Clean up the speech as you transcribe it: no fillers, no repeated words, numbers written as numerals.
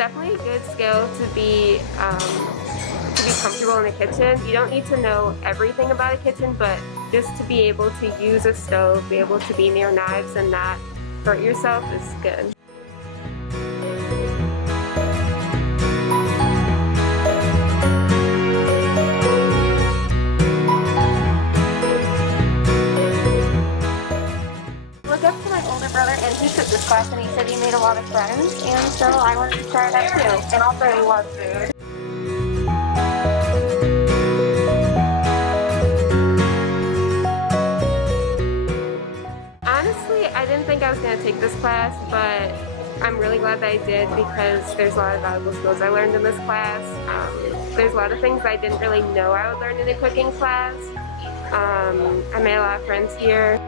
definitely a good skill to be comfortable in the kitchen. You don't need to know everything about a kitchen, but just to be able to use a stove, be able to be near knives and not hurt yourself is good. Look up to my older brother, and he took this class, and he said he made a lot of friends, and so I wanted to try that too. And also, I love food. Honestly, I didn't think I was going to take this class, but I'm really glad that I did because there's a lot of valuable skills I learned in this class. There's a lot of things I didn't really know I would learn in a cooking class. I made a lot of friends here.